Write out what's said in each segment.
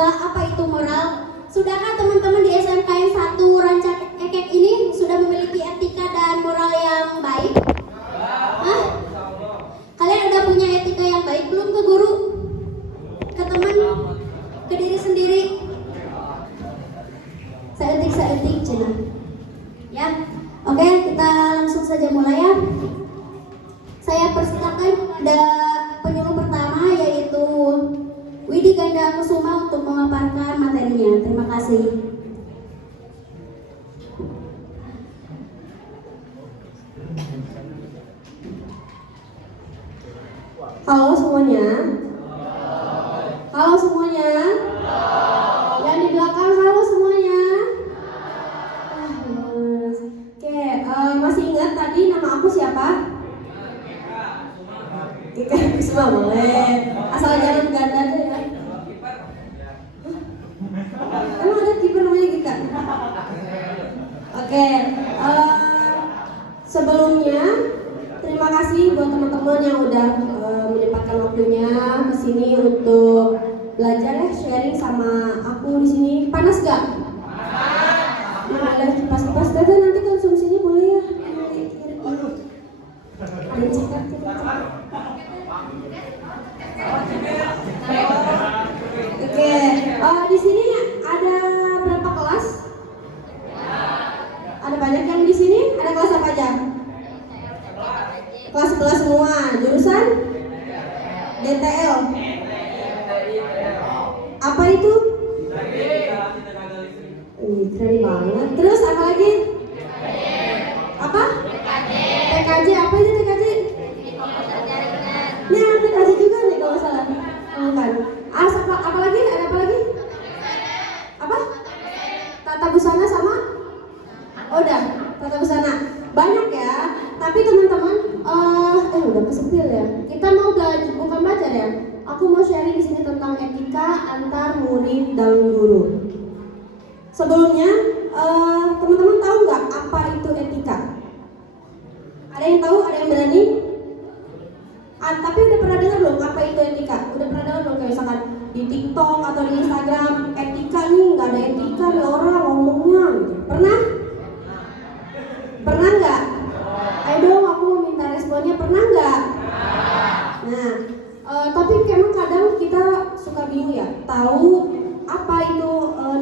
etika, apa itu moral? Sudahkah teman-teman di SMK yang 1 Ranca Ekek ini sudah memiliki etika dan moral yang baik? Hah? Kalian udah punya etika yang baik belum ke guru? Ke teman? Ke diri sendiri? Seetik cina. Ya, oke, kita langsung saja mulai ya. Saya persilakan pada penyuluh pertama yaitu Widi Ganda Kusuma untuk memaparkan materinya. Terima kasih. Halo semuanya. Halo semuanya. Yang di belakang halo semuanya. Oke, masih ingat tadi nama aku siapa? Kika Kusuma boleh. Asal jangan ganda aja ya. Emang ada kiper namanya Kika? Oke, sebelumnya terima kasih buat teman-teman yang udah menyempatkan waktunya ke sini untuk belajar ya, sharing sama aku di sini. Panas gak? Nah, ada kipas-kipas dada, nanti konsumsinya boleh ya. Ada cekat. Oke, di sini ada berapa kelas? Ada banyak yang di sini. Ada kelas apa aja? Kelas 11 semua. Jurusan? DTL. Apa itu? Keren banget. Terus apa lagi? Apa? TKJ. Apa itu TKJ? Ini anak TKJ juga nih kalau salah. Bukan. Apa lagi? Ada apa lagi? Apa? Tata busana sama? Oh, udah. Tata busana. Banyak ya. Tapi teman-teman, udah kesempil ya. Kita mau bukan belajar ya. Aku mau sharing di sini tentang etika antar murid dan guru. Sebelumnya, teman-teman tahu nggak apa itu etika? Ada yang tahu? Ada yang berani? Tapi udah pernah dengar belum apa itu etika? Udah pernah dengar belum kayak misalkan di TikTok atau di Instagram, etika nih nggak ada etika nih orang ngomongnya gitu. Pernah? Pernah nggak? Ayo dong, aku mau minta responnya. Pernah nggak? Nah, tapi memang kadang kita suka bingung ya, tahu apa itu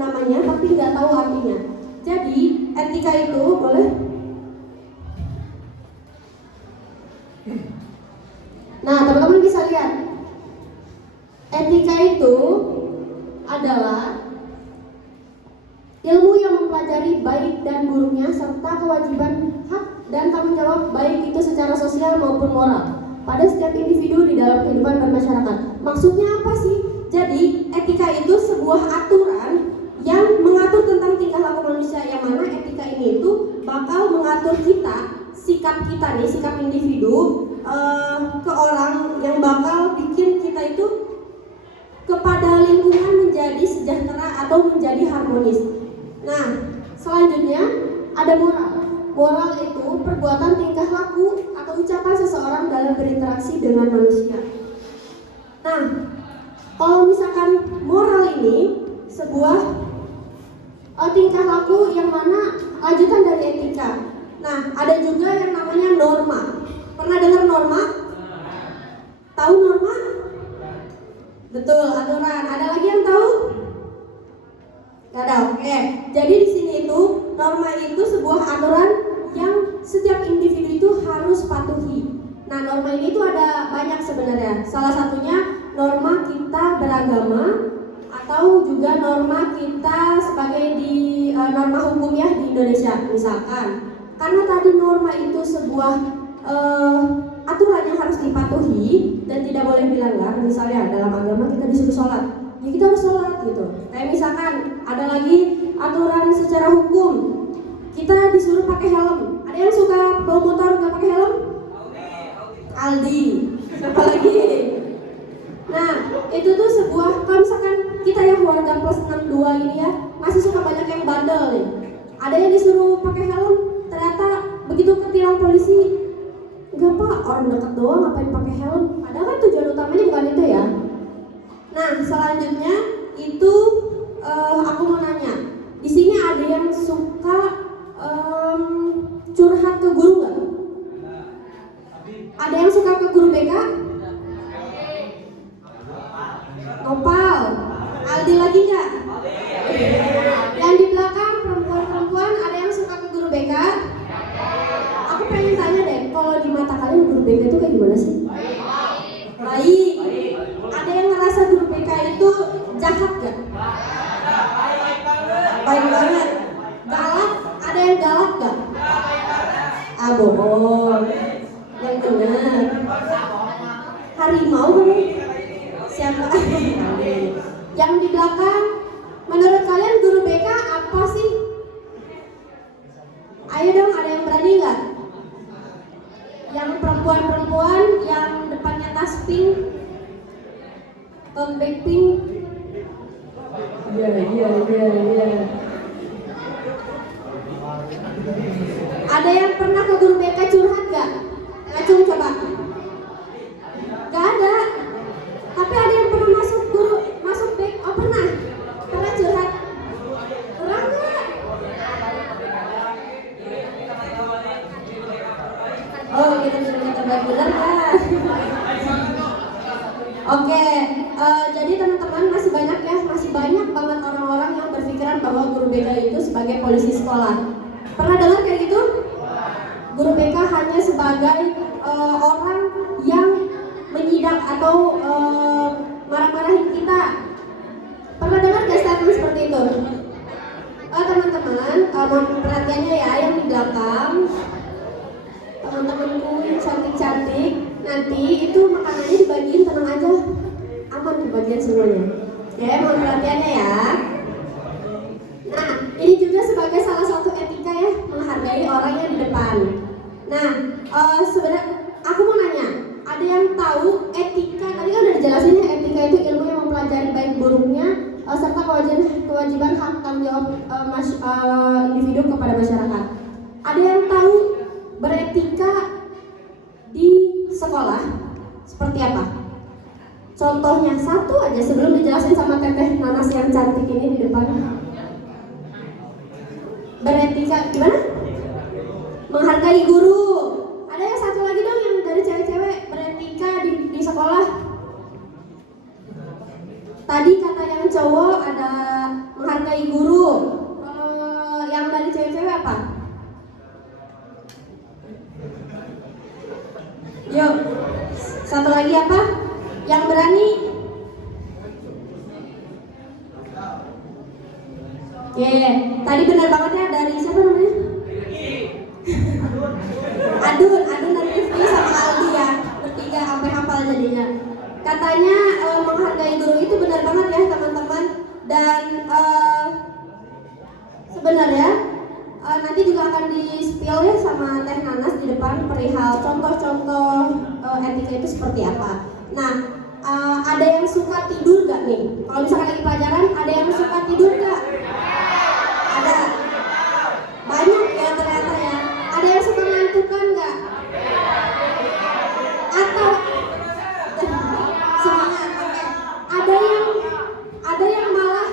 namanya, tapi nggak tahu artinya. Jadi etika itu boleh? Nah, teman-teman bisa lihat, etika itu adalah ilmu yang mempelajari baik dan buruknya serta kewajiban, hak, dan tanggung jawab baik itu secara sosial maupun moral pada setiap individu di dalam kehidupan bermasyarakat. Maksudnya apa sih? Jadi etika itu sebuah aturan yang mengatur tentang tingkah laku manusia, yang mana etika ini itu bakal mengatur kita, sikap kita nih, sikap individu ke orang yang bakal bikin kita itu kepada lingkungan menjadi sejahtera atau menjadi harmonis. Nah, selanjutnya ada moral. Moral itu perbuatan, tingkah laku atau ucapan seseorang dalam berinteraksi dengan manusia. Nah, kalau misalkan moral ini sebuah tingkah laku yang mana lanjutan dari etika. Nah, ada juga yang namanya norma. Pernah dengar norma? Tahu norma? Betul, aturan. Ada lagi yang tahu? Gak ada, oke. Jadi di sini itu norma itu sebuah aturan yang setiap individu itu harus patuhi. Nah, norma ini tuh ada banyak sebenarnya. Salah satunya norma kita beragama atau juga norma kita sebagai di norma hukum ya di Indonesia misalkan. Karena tadi norma itu sebuah aturan yang harus dipatuhi dan tidak boleh dilanggar. Misalnya dalam agama kita disuruh sholat, ya kita harus sholat gitu. Kayak misalkan ada lagi aturan secara hukum, kita disuruh pakai helm. Ada yang suka bawa motor nggak pakai helm? Aldi. Siapa lagi? Nah, itu tuh sebuah, kalau misalkan kita yang warga plus 62 ini ya, masih suka banyak yang bandel nih. Ada yang disuruh pakai helm, ternyata begitu ketilang polisi, enggak pak, orang dekat doang ngapain pakai helm? Padahal kan tujuan utamanya bukan itu ya. Nah, selanjutnya itu harimau kamu? Siapa? Yang di belakang, menurut kalian guru BK apa sih? Ayo dong, ada yang berani nggak? Yang perempuan-perempuan yang depannya tas pink, tote bag pink. Iya. Ada yang pernah ke guru BK curhat nggak? Ngacung coba. Gak ada. Tapi ada yang pernah masuk BK? Oh pernah? Pernah curhat? Pernah nggak? Oh kita sudah terbaik benar kan? Oke, jadi teman-teman masih banyak banget orang-orang yang berpikiran bahwa guru BK itu sebagai polisi sekolah. Pernah dengar kayak gitu? Guru BK hanya sebagai orang yang menyidak atau marah-marahin kita. Pernah dengar gak statement seperti itu? Teman-teman, mohon perhatiannya ya yang di belakang. Teman-temanku yang cantik-cantik, nanti itu makanannya dibagiin, tenang aja, aman dibagiin semuanya. Ya, mohon perhatiannya ya. Nah, ini juga sebagai salah satu etika ya, menghargai orang yang di depan. Nah, sebenarnya aku mau nanya, ada yang tahu etika? Tadi kan udah dijelasin ya, etika itu ilmu yang mempelajari baik buruknya serta kewajiban hak tanggung jawab individu kepada masyarakat. Ada yang tahu beretika di sekolah seperti apa? Contohnya satu aja sebelum dijelasin sama Teteh Nanas yang cantik ini di depan. Beretika gimana? Menghargai guru. Ada yang satu lagi dong yang dari cewek-cewek beretika di sekolah. Tadi kata yang cowok ada menghargai guru. Yang dari cewek-cewek apa? Yuk, satu lagi apa? Yang berani? Tadi benar banget ya dari siapa namanya? Adun dari Rifki sama Aldi ya, bertiga sampai hafal jadinya. Katanya menghargai guru itu benar banget ya teman-teman. Dan sebenarnya nanti juga akan di-spill ya sama Teh Nanas di depan perihal contoh-contoh etika itu seperti apa. Nah, ada yang suka tidur gak nih? Kalau misalkan lagi pelajaran, ada yang suka tidur gak? Ada. Banyak ya ternyata ya. Ada yang suka ngantukan gak? Atau semangat, oke. Ada yang malah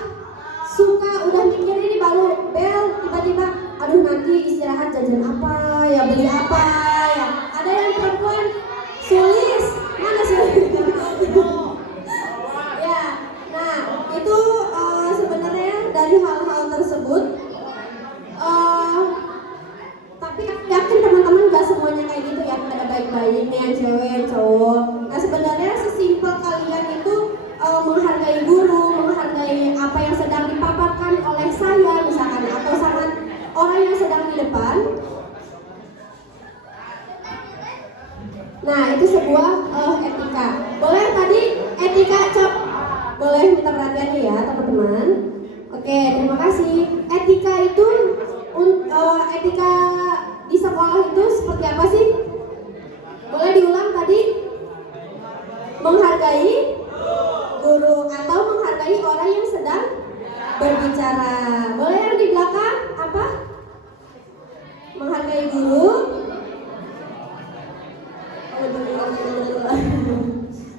suka udah mikir ini baru bel tiba-tiba aduh nanti istirahat jajan apa ya, beli apa ya. Ada yang perempuan sulis, mana sulis? Ya, nah itu sebenarnya dari hal-hal tersebut. Tapi yakin teman-teman gak semuanya kayak gitu ya, ada baik-baiknya yang cewek, yang cowok. Nah sebenarnya sesimpel kalian itu menghargai guru, menghargai apa yang sedang dipaparkan oleh saya misalkan, atau sangat orang yang sedang di depan. Nah itu sebuah etika. Boleh tadi etika cop? Boleh minta perhatiannya ya teman-teman. Oke, terima kasih. Etika itu etika di sekolah itu seperti apa sih? Boleh diulang tadi? Menghargai guru atau menghargai orang yang sedang berbicara. Boleh yang di belakang apa? Menghargai guru.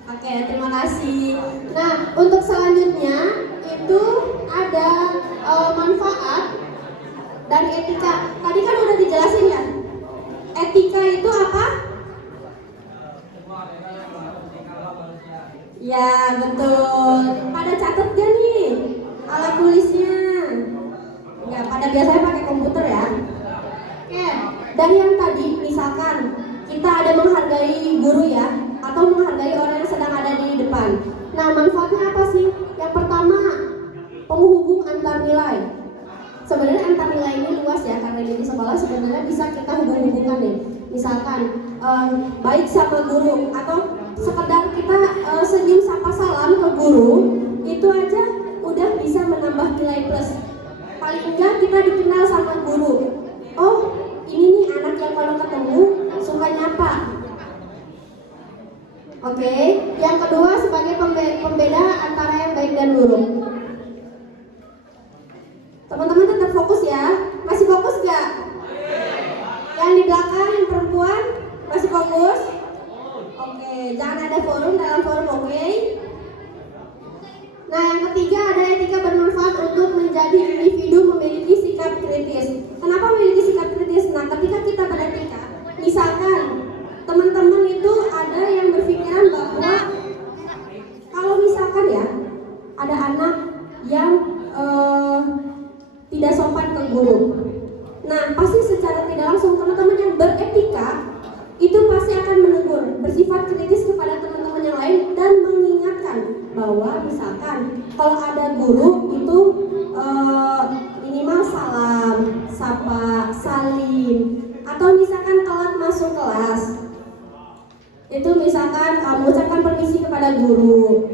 Oke, terima kasih. Nah, untuk selanjutnya itu ada manfaat dan etika. Tadi kan udah dijelasin ya. Etika itu apa? Ya, betul. Pada catat gak nih alat tulisnya? Enggak, pada biasanya pakai komputer ya. Oke, dari yang tadi misalkan kita ada menghargai guru ya, atau menghargai orang yang sedang ada di depan. Nah, manfaatnya apa sih? Yang pertama, penghubung antar nilai. Sebenarnya antar nilai ini luas ya, karena di sekolah sebenarnya bisa kita hubung-hubungkan nih. Misalkan baik sama guru atau sekedar kita guru, itu aja udah bisa menambah nilai plus. Paling enggak kita dikenal sama guru. Oh, ini nih anak yang kalau ketemu suka nyapa. Oke, yang kedua sebagai pembeda antara yang baik dan buruk. Teman-teman tetap fokus ya. Masih fokus gak? Yang di belakang, yang perempuan, masih fokus? Oke, jangan ada forum dalam forum, oke? Nah, yang ketiga ada etika bermanfaat untuk menjadi individu memiliki sikap kritis. Kenapa memiliki sikap kritis? Nah, ketika kita beretika, misalkan teman-teman itu ada yang berpikiran bahwa kalau misalkan ya ada anak yang tidak sopan ke guru. Nah, pasti secara tidak langsung teman-teman yang beretika itu pasti akan menegur, bersifat kritis kepada teman-teman yang lain dan mengingatkan bahwa misalkan kalau ada guru itu minimal salam, sapa, salim, atau misalkan telat masuk kelas itu misalkan mengucapkan permisi kepada guru.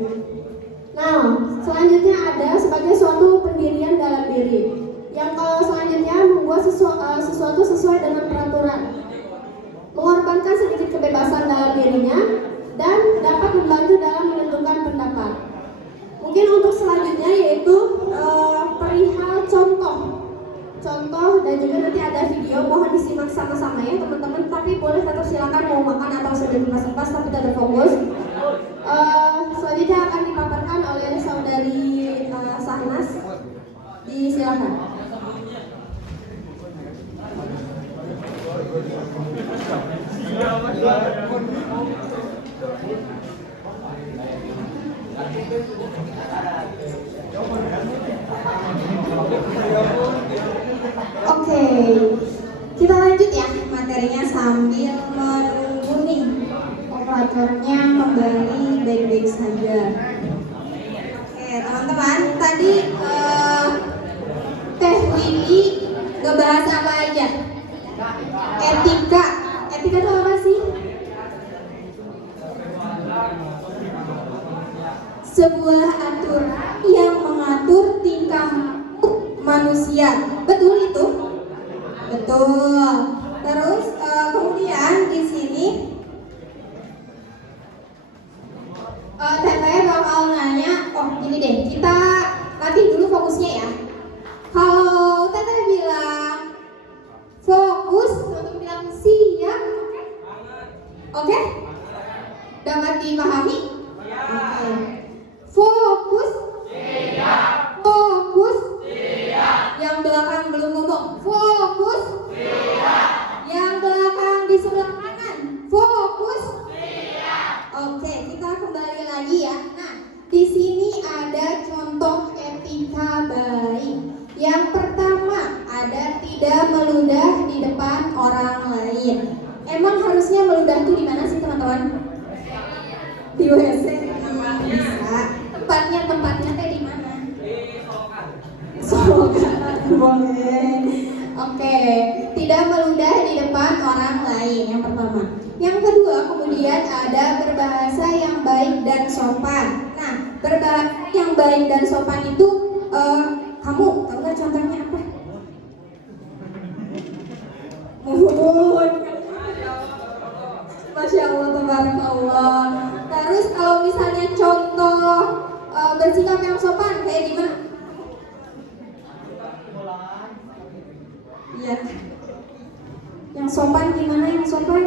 Nah, selanjutnya ada sebagai suatu pendirian dalam diri. Yang selanjutnya membuat sesuatu sesuai dengan peraturan, mengorbankan sedikit kebebasan dalam dirinya dan dapat membantu dalam menentukan pendapat. Mungkin untuk selanjutnya yaitu perihal contoh dan juga nanti ada video, mohon disimak sama-sama ya teman-teman. Tapi boleh tetap silakan mau makan atau sedang pas tapi tetap fokus. Selanjutnya akan dipaparkan oleh saudari Sahnas. Silakan. Oke, kita lanjut ya materinya sambil menunggu nih operatornya kembali baik-baik saja. Oke teman-teman, tadi Teh Windy ngebahas apa aja? Etika itu apa sih? Sebuah aturan yang mengatur tingkah manusia. Betul itu? Betul. Terus kemudian di sini Teteh bakal nanya, ini deh, kita latih dulu fokusnya ya. Kalau Teteh bilang fokus, untuk bilang siap, oke? Dapat dipahami? Oke. Fokus. Fokus. Yang belakang belum ngomong. Fokus. Yang belakang di sebelah kanan. Fokus. Oke, kita kembali lagi ya. Nah, di sini ada contoh etika baik. Yang pertama ada tidak meludah di depan orang lain. Emang harusnya meludah itu di mana sih teman-teman? Di WC. Bisa. Tempatnya teh di mana? Solokan. Boleh. Oke, tidak meludah di depan orang lain. Yang pertama. Yang kedua, kemudian ada berbahasa yang baik dan sopan. Nah, berbahasa yang baik dan sopan itu kamu tahu nggak contohnya apa? Mohon. Masya Allah, tabarakallah. Terus kalau misalnya contoh bersikap yang sopan kayak gimana? Iya. Yang sopan gimana? Yang sopan?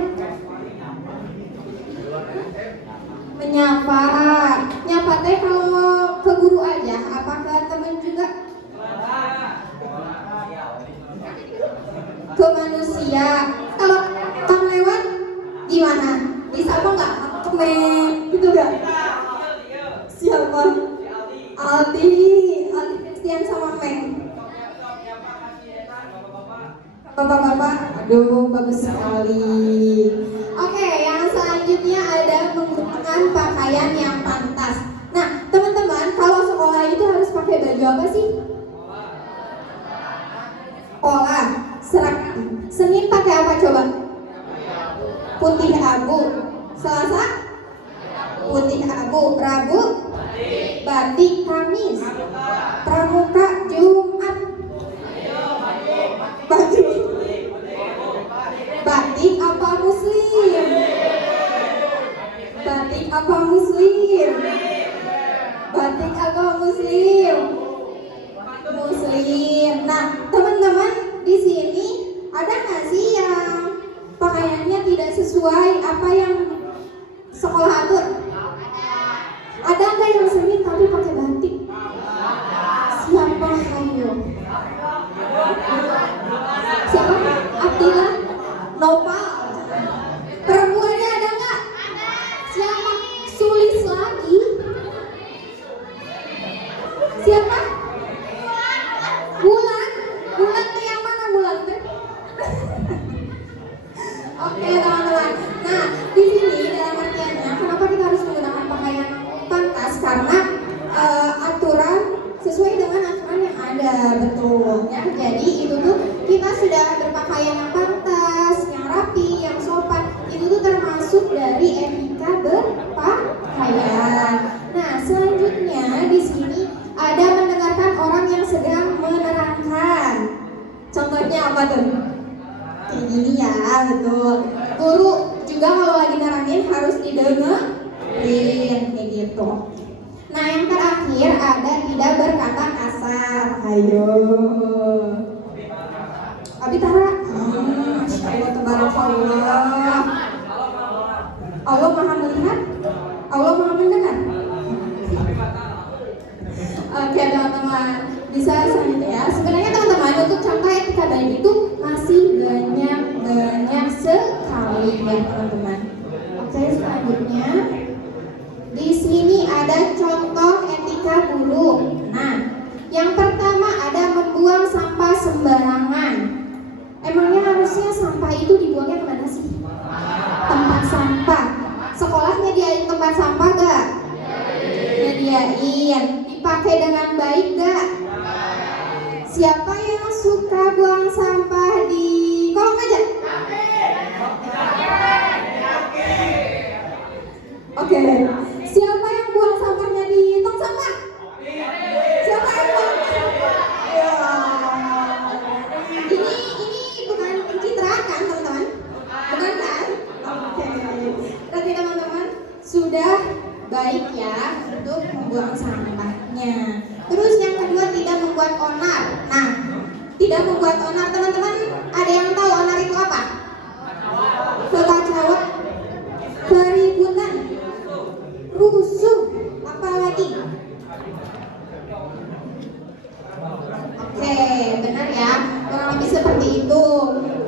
Menyapa. Nyapa teh kalau ke guru aja, apa ke teman juga? Ke manusia. Kalau orang lewat gimana? Disapa nggak? Kemen, gitu nggak? Siapa? Aldi Christian sama Meng. Bapak-bapak, aduh bagus sekali. Oke, yang selanjutnya ada menggunakan pakaian yang pantas. Nah, teman-teman, kalau sekolah itu harus pakai baju apa sih? Sekolah, seragam. Senin pakai apa coba? Putih abu. Selasa? Putih abu. Rabu? Batik Kamis. Pramuka Jumat. Batik. Batik apa Muslim? Batik apa Muslim? Batik apa Muslim? Muslim. Nah, teman-teman di sini ada nggak sih yang pakaiannya tidak sesuai apa yang sekolah atur? Ada nggak yang seni tapi pakai batik? Siapa? Ayo. Siapa? Abdillah, Nopal. Perempuannya ada nggak? Siapa? Sulis lagi. Siapa? Bulan. Bulan tuh yang mana Bulan tuh? Oke teman-teman. Nah di sini dalam artiannya kenapa kita harus menggunakan pakaian pantas karena aturan sesuai dengan aturan yang ada, betul ya. Jadi itu tuh kita sudah berpakaian yang pantas, yang rapi, yang sopan. Itu tuh termasuk dari etika berpakaian. Nah selanjutnya di sini ada mendengarkan orang yang sedang menerangkan. Contohnya apa tuh? Kayak gini ya, betul. Guru juga kalau lagi nerangin harus didengerin kayak gitu. Nah yang terakhir ada tidak berkata kasar. Ayo Abi Tara. Masya Allah, tabarakallah. Allah maha melihat, Allah maha mendengar. Oke teman-teman, bisa selanjutnya ya. Sebenarnya teman-teman untuk contoh etika baik itu masih banyak sekali ya teman-teman. Oke selanjutnya di sini ada contoh etika buruk. Nah, yang pertama ada membuang sampah sembarangan. Emangnya harusnya sampah itu dibuangnya kemana sih? Tempat sampah. Sekolah nyediain tempat sampah gak? Nyediain. Dipakai dengan baik gak? Siapa yang suka buang sampah di kolong meja? Oke. Siapa yang buang sampahnya di tong sampah? Siapa yang buang? Ya. Ini bukan pencitraan kan teman-teman? Bukan kan? Oke. Berarti teman-teman sudah baik ya untuk membuang sampahnya. Terus yang kedua tidak membuat onar. Nah, tidak membuat onar teman-teman, ada yang tahu onar itu apa? Kekacauan, keributan, rusuh, apalagi? Oke, benar ya, kurang lebih seperti itu.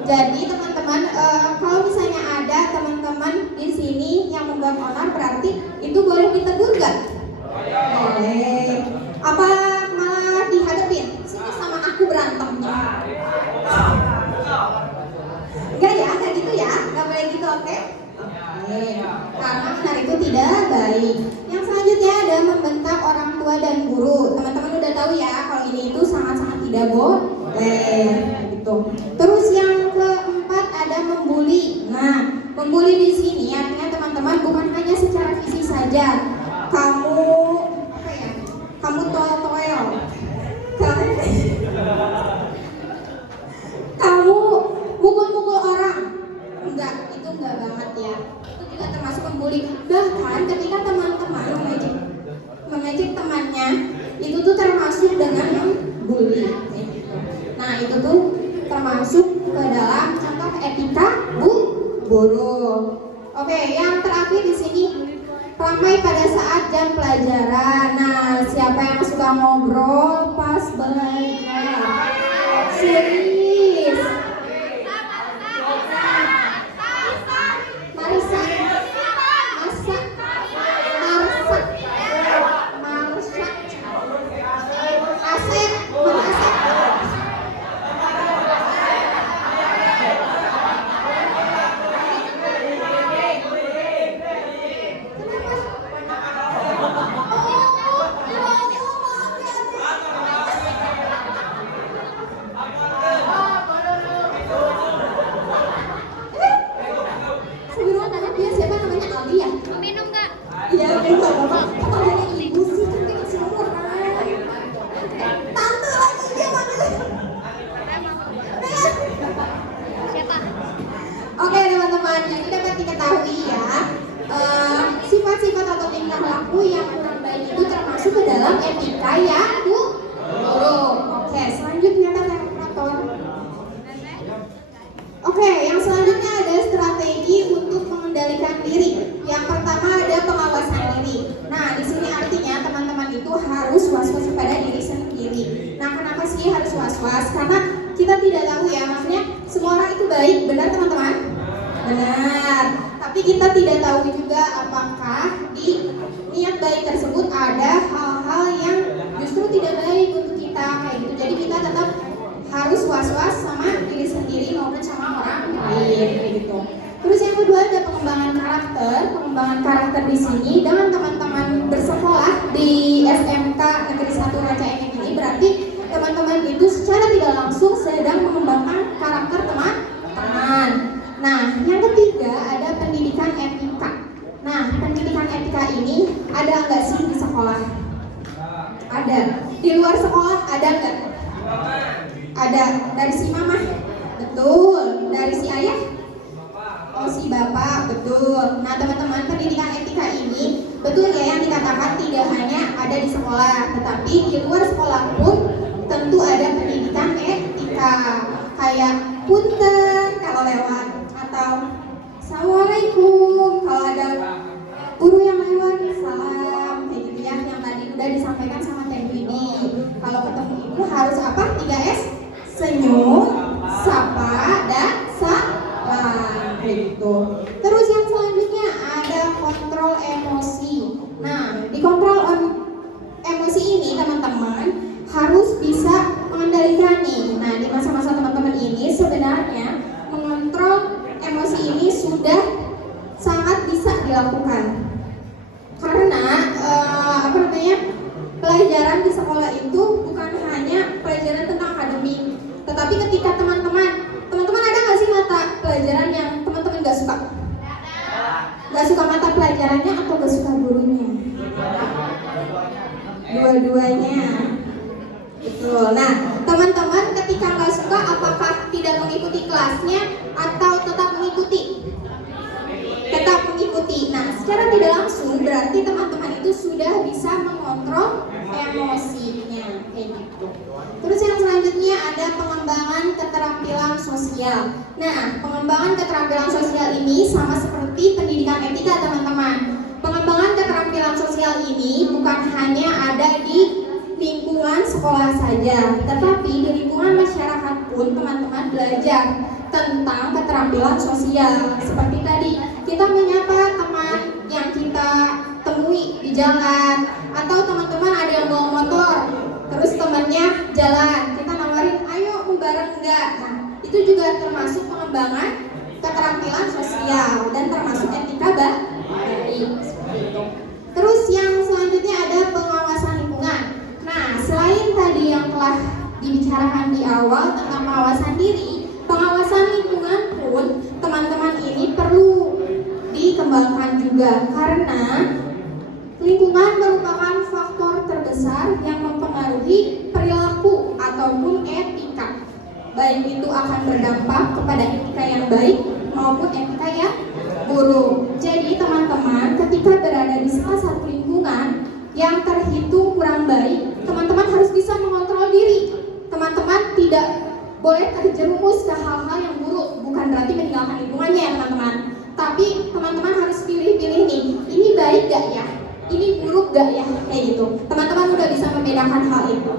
Jadi teman-teman, kalau misalnya ada teman-teman di sini yang membuat onar, berarti itu boleh ditegur nggak? Boleh. Apa malah dihadapin? Sini sama aku berantem. Enggak ya, enggak gitu ya, enggak boleh gitu, oke? Oke. Karena onar itu tidak baik. Yang selanjutnya ada membentak orang tua dan guru. Teman-teman udah tahu ya, kalau ini itu sangat-sangat tidak boleh. Gitu. Terus yang keempat ada membuli. Nah, membuli di sini artinya teman-teman bukan hanya secara fisik saja. Kamu apa ya? Kamu toel. Kamu mukul-mukul orang. Enggak, itu enggak banget ya. Itu juga termasuk membuli. Bahkan ketika teman-teman mengejek temannya, itu tuh termasuk dengan membuli. Nah, itu tuh termasuk ke dalam contoh etika buruk. Oke, yang terakhir di sini ramai pada saat jam pelajaran. Nah, siapa yang suka ngobrol pas belajar? Serius. Marisa. Masa. Marsa. Marsha. Asep. Mana Asep? Sebelum tanya dia siapa namanya Ali ya? Minum nggak? Iya, minum apa? Kok panggilnya ibu sih? perilaku yang kurang baik itu termasuk ke dalam etika yang buruk. Oke, selanjutnya tata operator. Oke, yang selanjutnya ada strategi untuk mengendalikan diri. Yang pertama ada pengawasan diri. Nah, di sini artinya teman-teman itu harus was-was pada diri sendiri. Nah, kenapa sih harus was-was? Karena kita tidak tahu ya, maksudnya semua orang itu baik, benar teman-teman? Benar. Tapi kita tidak tahu juga apakah di niat baik tersebut ada hal-hal yang justru tidak baik untuk kita kayak gitu. Jadi kita tetap harus was-was sama diri sendiri maupun sama orang lain kayak gitu. Terus yang kedua ada pengembangan karakter. Pengembangan karakter di sini dengan teman-teman bersekolah di SMK Negeri 1 Ranca Ekek ini berarti teman-teman itu secara tidak langsung sedang mengembangkan karakter teman-teman. Nah, yang ketiga ada pendidikan etika. Nah, pendidikan etika ini ada nggak sih di sekolah? Ada. Di luar sekolah ada nggak? Ada. Dari si mama? Betul. Dari si ayah? Oh, si bapak? Betul. Nah, teman-teman, pendidikan etika ini betul ya yang dikatakan tidak hanya ada di sekolah, tetapi di luar sekolah pun tentu ada pendidikan etika. Kayak punten kalau lewat, atau assalamualaikum kalau ada guru yang lewat, salam kayak gitu ya, yang tadi udah disampaikan sama Teh Widi. Kalau ketemu ibu harus apa? 3S, senyum, sapa, dan salam kayak gitu. Terus yang selanjutnya ada kontrol emosi. Nah, di kontrol emosi ini teman-teman harus bisa mengendalikan nih. Nah, di masa-masa teman-teman ini sebenarnya mengontrol emosi ini sudah sangat bisa dilakukan. Karena pelajaran di sekolah itu bukan hanya pelajaran tentang akademik, tetapi ketika teman-teman ada nggak sih mata pelajaran yang teman-teman nggak suka? Nggak suka mata pelajarannya atau nggak suka gurunya? Dua-duanya. Betul. Nah, teman-teman ketika nggak suka, apakah tidak mengikuti kelasnya atau tetap mengikuti? Tetap mengikuti. Nah, secara tidak langsung berarti teman-teman itu sudah bisa mengontrol emosinya kayak gitu. Terus yang selanjutnya ada pengembangan keterampilan sosial. Nah, pengembangan keterampilan sosial ini sama seperti pendidikan etika teman-teman. Pengembangan keterampilan sosial ini bukan hanya ada di lingkungan sekolah saja, tetapi di lingkungan masyarakat pun teman-teman belajar tentang keterampilan sosial. Seperti tadi, kita menyapa teman yang kita temui di jalan, atau teman-teman ada yang bawa motor, terus temannya jalan, kita nawarin, ayo mau bareng enggak? Nah, itu juga termasuk pengembangan keterampilan sosial dan termasuk etika baik. Terus yang selanjutnya ada pengawasan lingkungan. Nah, selain tadi yang telah dibicarakan di awal tentang pengawasan diri, pengawasan lingkungan pun teman-teman ini perlu dikembangkan juga, karena lingkungan merupakan faktor terbesar yang mempengaruhi perilaku ataupun etika. Baik itu akan berdampak kepada etika yang baik maupun etika yang buruk. Jadi teman-teman ketika berada di salah satu lingkungan yang terhitung kurang baik, teman-teman harus bisa mengontrol diri. Teman-teman tidak boleh terjerumus ke hal-hal yang buruk. Bukan berarti meninggalkan lingkungannya ya teman-teman, tapi teman-teman harus pilih-pilih nih, ini baik gak ya? Ini buruk gak ya? Kayak gitu. Teman-teman udah bisa membedakan hal itu.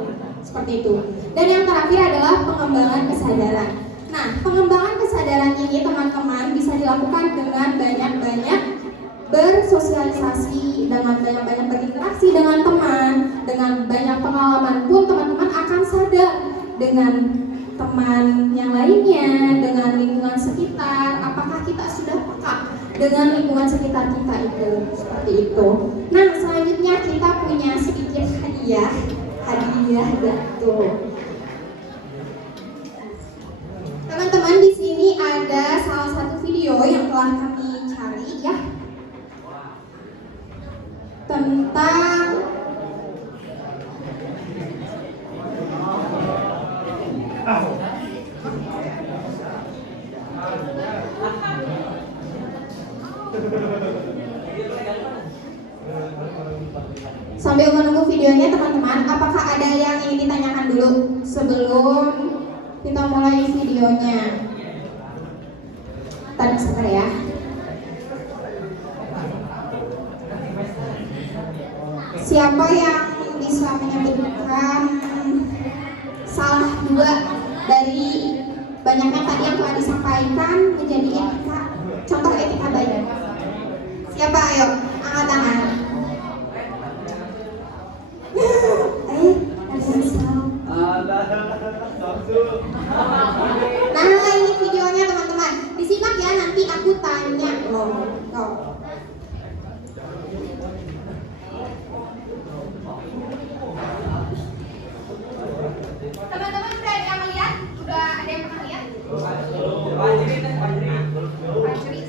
Seperti itu. Dan yang terakhir adalah pengembangan kesadaran. Nah, pengembangan kesadaran ini teman-teman bisa dilakukan dengan banyak-banyak bersosialisasi, dengan banyak-banyak berinteraksi dengan teman, dengan banyak pengalaman pun teman-teman akan sadar dengan teman yang lainnya, dengan lingkungan sekitar, apakah kita sudah peka dengan lingkungan sekitar kita itu, seperti itu. Nah, selanjutnya kita punya sedikit hadiah gitu. Teman-teman, di sini ada salah satu video yang telah kami cari ya, tentang Sambil menunggu videonya teman-teman, apakah ada yang ingin ditanyakan dulu sebelum kita mulai videonya? Tadi sebentar ya. Siapa yang bisa menyebutkan salah dua dari banyaknya tadi yang telah disampaikan menjadi etika, contoh etika baik? Siapa? Ayo, angkat tangan. Nah, ini videonya teman-teman. Disimak ya, nanti aku tanya loh. Tuh. Teman-teman udah ada yang melihat? Udah ada yang pernah lihat? Pajri sama Pajri.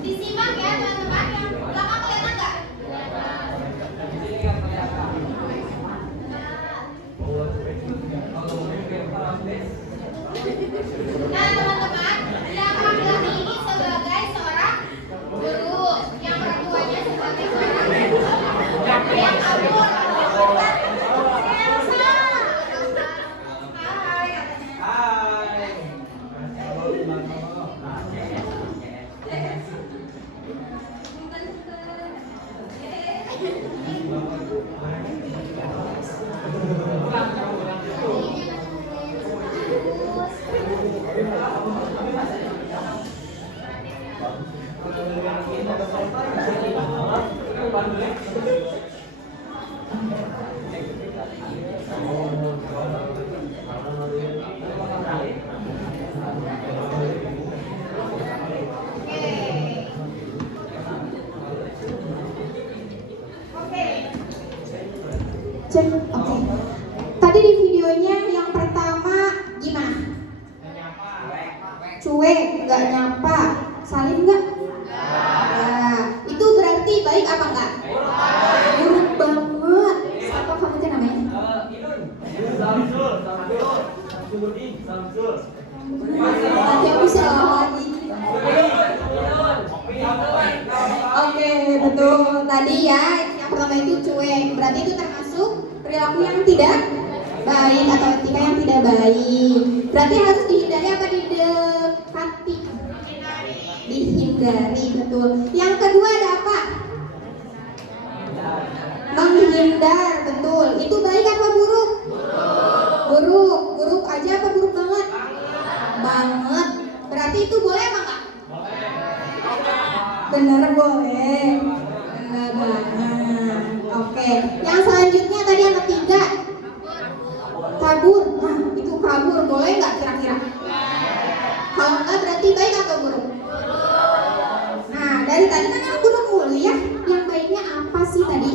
Disimak ya teman-teman, yang belakang kelihatan nggak? Nah teman-teman, yang laki-laki ini sebagai seorang guru, yang perempuannya sebagai seorang yang kabur. Elsa. Hai. Cek, oke. Tadi di videonya yang pertama gimana? Cuek, nggak nyapa, salim nggak? Nah, itu berarti baik apa enggak? Buruk banget. Siapa kamu tuh namanya? Nanti aku salah lagi. Oke, betul. Tadi ya, yang pertama itu cuek. Berarti itu termasuk perilaku yang tidak baik atau etika yang tidak baik. Berarti harus dihindari apa didekati? Dihindari, betul. Yang kedua ada apa? Menghindar, betul. Itu baik apa buruk? Buruk. Buruk aja apa buruk banget? Banget. Berarti itu boleh apa enggak? Benar boleh. Benar banget. Oke. Yang selanjutnya tadi yang ketiga. Kabur. Nah, itu kabur boleh nggak kira-kira? Kalau enggak berarti baik atau buruk? Nah, dari tadi kan yang buruk mulu ya. Yang baiknya apa sih tadi?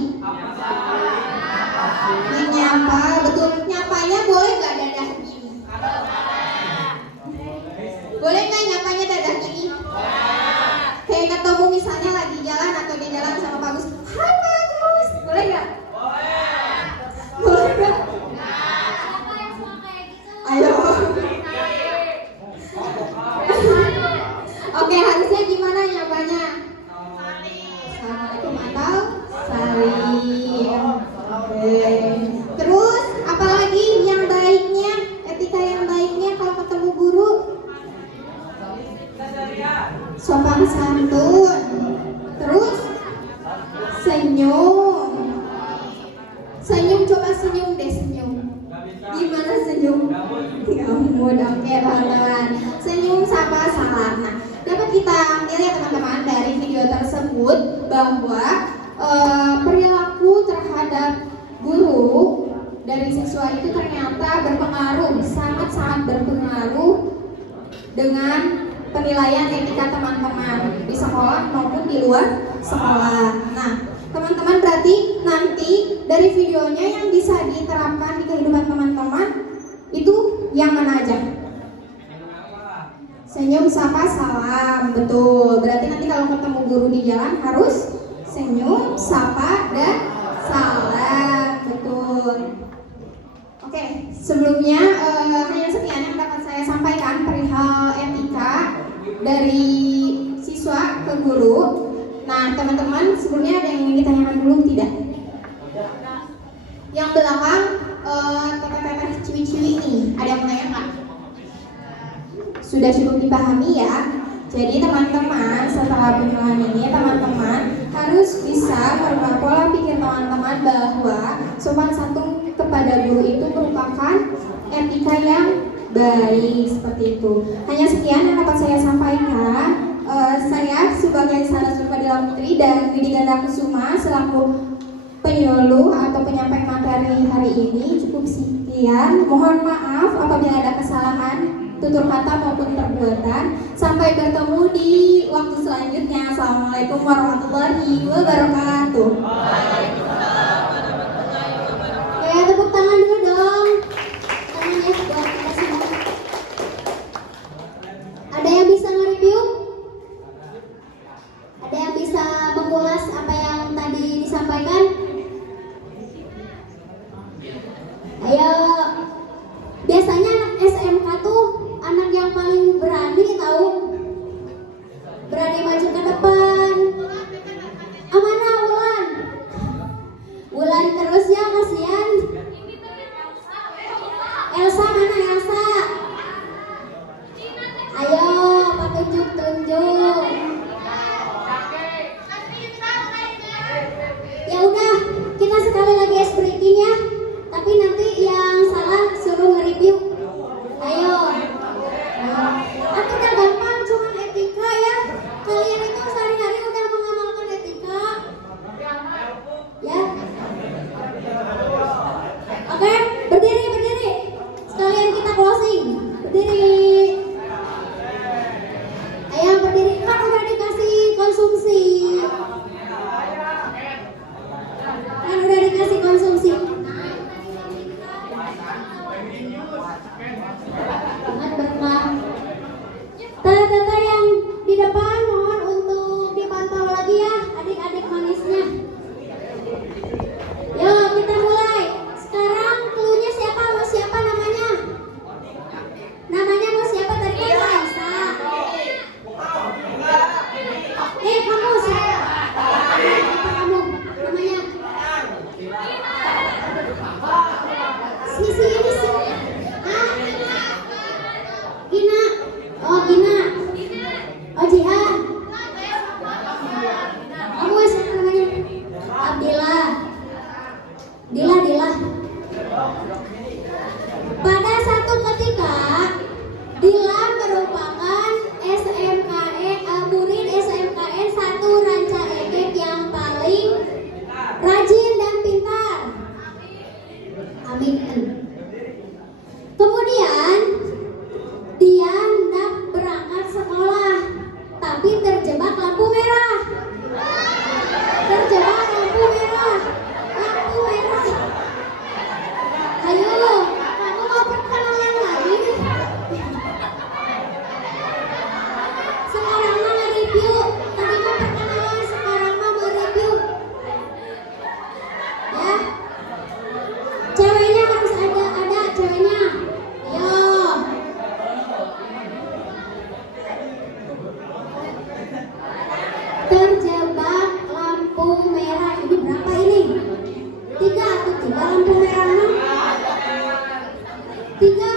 Menyapa, betul. Nyapanya boleh nggak dadah gini? Boleh nggak nyapanya dadah gini? Kayak ketemu misalnya lagi jalan atau di jalan sama Pak Gus. Hai Pak Gus, boleh nggak? Boleh nggak? Ayo. Oke, harusnya gimana nyapanya? Assalamualaikum atau salim. Oke. Terus apalagi yang baiknya, etika yang baiknya kalau ketemu guru? Sopan santun. Terus senyum. Senyum, coba senyum deh, senyum. Gimana senyum? Gamun, oke teman-teman. Senyum sama salam. Nah, dapat kita ambil ya teman-teman dari video tersebut bahwa perilaku terhadap guru dari siswa itu ternyata berpengaruh, sangat-sangat berpengaruh dengan penilaian etika teman-teman di sekolah maupun di luar sekolah. Nah, teman-teman berarti nanti dari Dari videonya yang bisa diterapkan di kehidupan teman-teman itu yang mana aja? Senyum, sapa, salam. Betul. Berarti nanti kalau ketemu guru di jalan harus senyum, sapa, dan salam. Betul. Oke, sebelumnya hanya sekian yang dapat saya sampaikan perihal etika dari siswa ke guru. Nah, teman-teman, sebelumnya ada yang ingin ditanyakan dulu tidak? Yang belakang teteh-teteh ciwi-ciwi ini, ada yang menanyakan? Sudah cukup dipahami ya. Jadi teman-teman, setelah penjelasan ini teman-teman harus bisa merubah pola pikir teman-teman bahwa sopan santun kepada guru itu merupakan etika yang baik, seperti itu. Hanya sekian yang dapat saya sampaikan. Saya sebagai Saraswati Fadila Putri dan Widi Ganda Kusuma selaku penyuluh atau penyampai materi hari ini cukup sekian. Mohon maaf apabila ada kesalahan tutur kata maupun perbuatan. Sampai bertemu di waktu selanjutnya. Assalamualaikum warahmatullahi wabarakatuh. Ya, tepuk tangan dulu dong. Tangannya buat kita semua. Ada yang bisa nge-review? Ada yang bisa mengulas apa yang tadi disampaikan? Ayo. Biasanya anak SMK tuh anak yang paling berani tahu. Berani maju ke depan. Amanah Wulan. Wulan terus ya, kasihan. Elsa mana Elsa? Ayo, Pak tunjuk. Ya udah, kita sekali lagi ice breaking ya. Tapi nanti yang salah suruh nge-review. Ayo. Aku udah gampang, cuman etika ya. Kalian itu sehari-hari udah mengamalkan etika. Ya. Oke, berdiri. Sekalian kita closing. Berdiri. Ayo berdiri, kan udah dikasih konsumsi. Sangat berkah. Tata-tata yang di depan mohon untuk dipantau lagi ya, adik-adik manisnya. Yuk kita mulai. Sekarang cluenya siapa? Mau siapa namanya? Namanya mau siapa tadi kan Raisa? Kamu siapa? Apa kamu? Namanya? Sisi ini sih. Ah? Gina. Oh Gina. Oh Jihan. Kamu siapa namanya? Abdillah. Dila. Pada satu ketika Dila merupakan murid SMKN 1 Ranca Ekek yang paling rajin dan pintar. Amin. Kemudian dia hendak berangkat sekolah, tapi terjebak lampu merah. Ayo, kamu mau perkenalan lagi? Sekarang mah nge-review. Tadi mah perkenalan, sekarang mah mau review. Ya. Ceweknya harus ada ceweknya. Yo. Terjebak lampu merah. Ini berapa ini? 3 atau 3 lampu merah? 3.